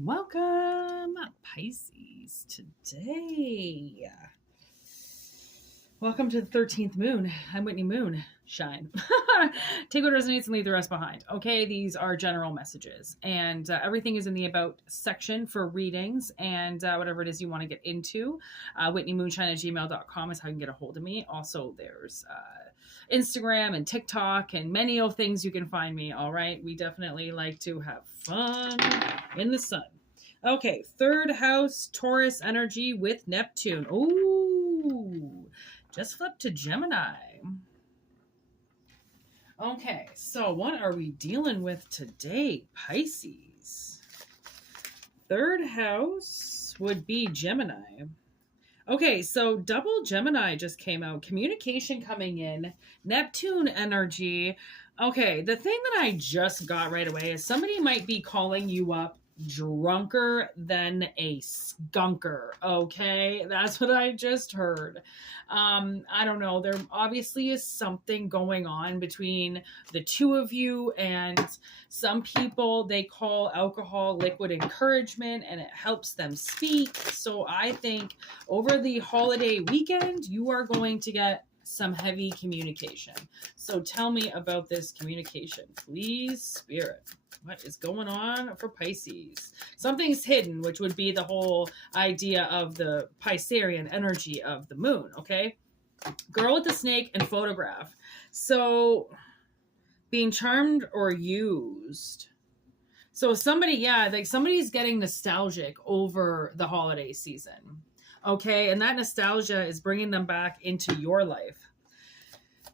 Welcome, Pisces, today. Welcome to the 13th moon. I'm Whitney Moonshine. Take what resonates and leave the rest behind. Okay, these are general messages, and everything is in the About section for readings and whatever it is you want to get into. WhïtneyMoonshine@gmail.com is how you can get a hold of me. Also, there's Instagram and TikTok and many of things you can find me. All right, we definitely like to have fun in the sun. Okay, third house Taurus energy with Neptune. Ooh, just flipped to Gemini. Okay, so what are we dealing with today, Pisces? Third house would be Gemini. Okay, so double Gemini just came out. Communication coming in. Neptune energy. Okay, the thing that I just got right away is somebody might be calling you up drunker than a skunker. Okay, that's what I just heard. I don't know. There obviously is something going on between the two of you, and some people, they call alcohol liquid encouragement and it helps them speak. So I think over the holiday weekend, you are going to get some heavy communication. So tell me about this communication, please, Spirit. What is going on for Pisces? Something's hidden, which would be the whole idea of the Piscean energy of the moon, okay? Girl with the snake and photograph. So being charmed or used. So somebody, yeah, like somebody's getting nostalgic over the holiday season, okay? And that nostalgia is bringing them back into your life.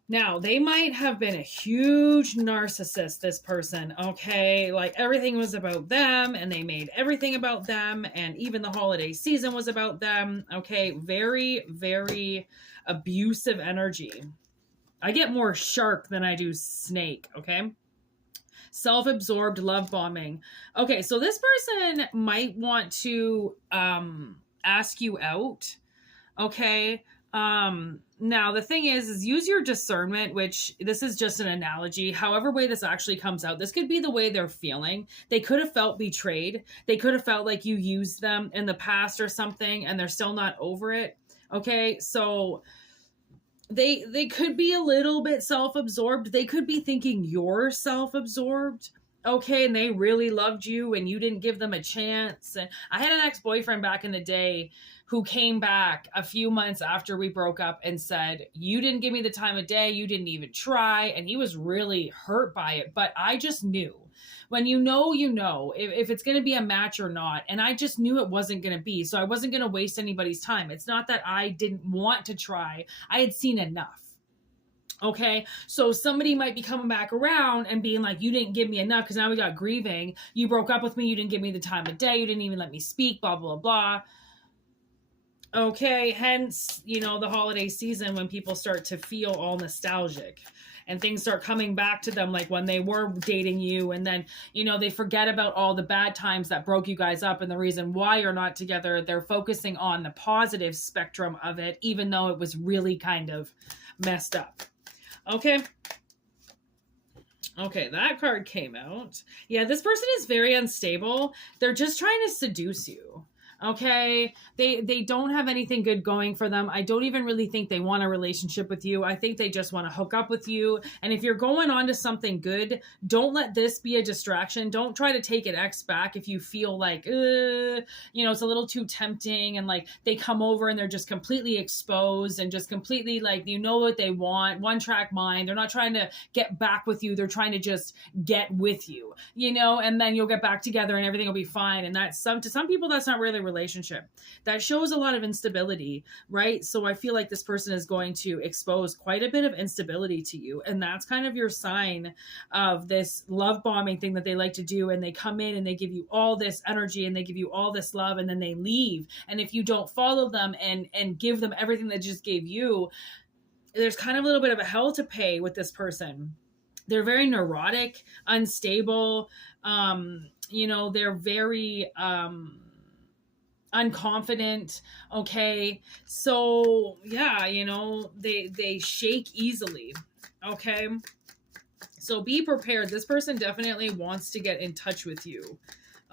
Now, they might have been a huge narcissist, this person, okay? Like everything was about them and they made everything about them, and even the holiday season was about them, okay? Very, very abusive energy. I get more shark than I do snake, okay? Self-absorbed love bombing. Okay, so this person might want to ask you out, okay? Now the thing is use your discernment, which this is just an analogy. However way this actually comes out, this could be the way they're feeling. They could have felt betrayed. They could have felt like you used them in the past or something, and they're still not over it. Okay, so they could be a little bit self-absorbed. They could be thinking you're self-absorbed. Okay, and they really loved you and you didn't give them a chance. And I had an ex-boyfriend back in the day who came back a few months after we broke up and said, you didn't give me the time of day, you didn't even try, and he was really hurt by it. But I just knew. When you know if it's going to be a match or not, and I just knew it wasn't going to be, so I wasn't going to waste anybody's time. It's not that I didn't want to try. I had seen enough. Okay, so somebody might be coming back around and being like, you didn't give me enough because now we got grieving. You broke up with me. You didn't give me the time of day. You didn't even let me speak, blah, blah, blah. Okay, hence, you know, the holiday season when people start to feel all nostalgic and things start coming back to them like when they were dating you, and then, you know, they forget about all the bad times that broke you guys up and the reason why you're not together. They're focusing on the positive spectrum of it, even though it was really kind of messed up. Okay. Okay, that card came out. Yeah, this person is very unstable. They're just trying to seduce you. Okay, they don't have anything good going for them. I don't even really think they want a relationship with you. I think they just want to hook up with you. And if you're going on to something good, don't let this be a distraction. Don't try to take an ex back if you feel like, you know, it's a little too tempting, and like they come over and they're just completely exposed and just completely like, you know what they want, one track mind. They're not trying to get back with you. They're trying to just get with you, you know, and then you'll get back together and everything will be fine. And that's to some people, that's not really a relationship. That shows a lot of instability, right? So I feel like this person is going to expose quite a bit of instability to you, and that's kind of your sign of this love bombing thing that they like to do. And they come in and they give you all this energy and they give you all this love, and then they leave. And if you don't follow them and give them everything they just gave you, there's kind of a little bit of a hell to pay with this person. They're very neurotic, unstable. You know, they're very unconfident. Okay, so yeah, you know, they shake easily. Okay, so be prepared. This person definitely wants to get in touch with you.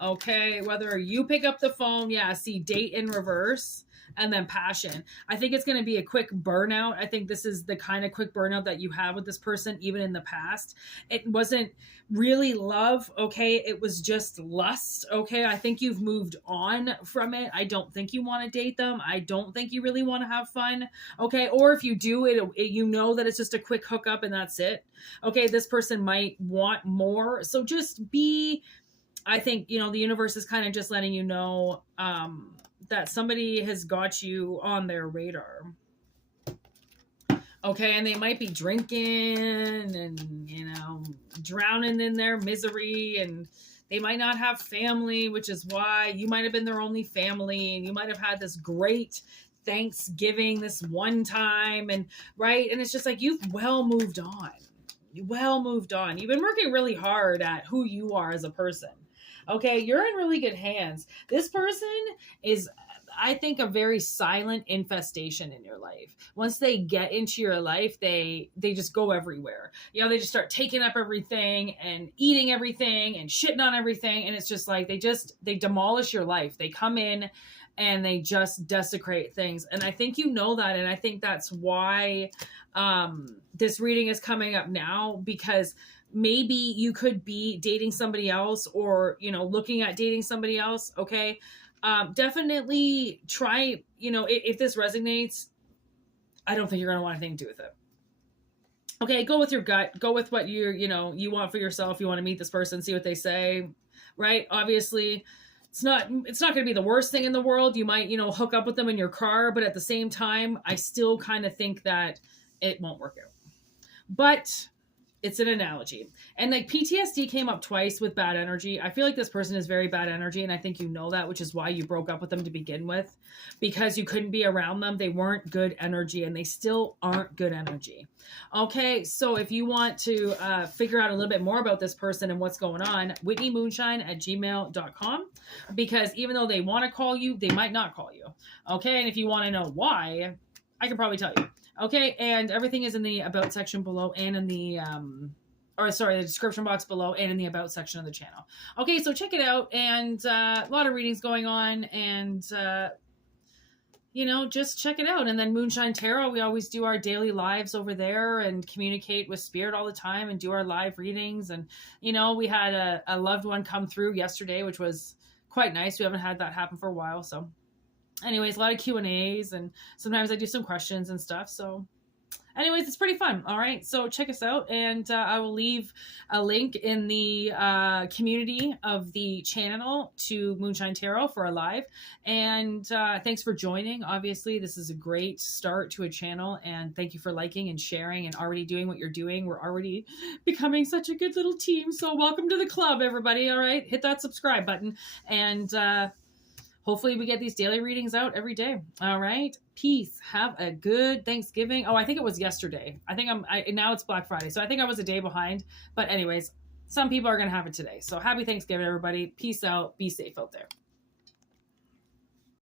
Okay, whether you pick up the phone, yeah, see date in reverse, and then passion. I think it's going to be a quick burnout. I think this is the kind of quick burnout that you have with this person, even in the past. It wasn't really love, okay? It was just lust, okay? I think you've moved on from it. I don't think you want to date them. I don't think you really want to have fun, okay? Or if you do, you know that it's just a quick hookup and that's it, okay? This person might want more. So just be... I think, you know, the universe is kind of just letting you know that somebody has got you on their radar. Okay, and they might be drinking and, you know, drowning in their misery, and they might not have family, which is why you might have been their only family, and you might have had this great Thanksgiving this one time, and right, and it's just like you've well moved on. You've been working really hard at who you are as a person. Okay, you're in really good hands. This person is, I think, a very silent infestation in your life. Once they get into your life, they just go everywhere. You know, they just start taking up everything and eating everything and shitting on everything. And it's just like they demolish your life. They come in and they just desecrate things. And I think you know that. And I think that's why this reading is coming up now, because maybe you could be dating somebody else, or, you know, looking at dating somebody else. Okay. Definitely try, you know, if this resonates, I don't think you're going to want anything to do with it. Okay. Go with your gut, go with what you want for yourself. You want to meet this person, see what they say, right? Obviously it's not going to be the worst thing in the world. You might, you know, hook up with them in your car, but at the same time, I still kind of think that it won't work out. But it's an analogy. And like PTSD came up twice with bad energy. I feel like this person is very bad energy. And I think you know that, which is why you broke up with them to begin with, because you couldn't be around them. They weren't good energy, and they still aren't good energy. Okay. So if you want to figure out a little bit more about this person and what's going on, WhïtneyMoonshine@gmail.com, because even though they want to call you, they might not call you. Okay. And if you want to know why, I can probably tell you. Okay, and everything is in the about section below, and in the the description box below, and in the about section of the channel. Okay, so check it out, and a lot of readings going on, and you know, just check it out. And then Moonshine Tarot, we always do our daily lives over there and communicate with spirit all the time and do our live readings. And you know, we had a loved one come through yesterday, which was quite nice. We haven't had that happen for a while, so. Anyways, a lot of Q&As, and sometimes I do some questions and stuff. So anyways, it's pretty fun. All right. So check us out, and I will leave a link in the community of the channel to Moonshine Tarot for a live. And thanks for joining. Obviously, this is a great start to a channel, and thank you for liking and sharing and already doing what you're doing. We're already becoming such a good little team. So welcome to the club, everybody. All right. Hit that subscribe button, and hopefully we get these daily readings out every day. All right. Peace. Have a good Thanksgiving. Oh, I think it was yesterday. I think now it's Black Friday. So I think I was a day behind. But anyways, some people are going to have it today. So happy Thanksgiving, everybody. Peace out. Be safe out there.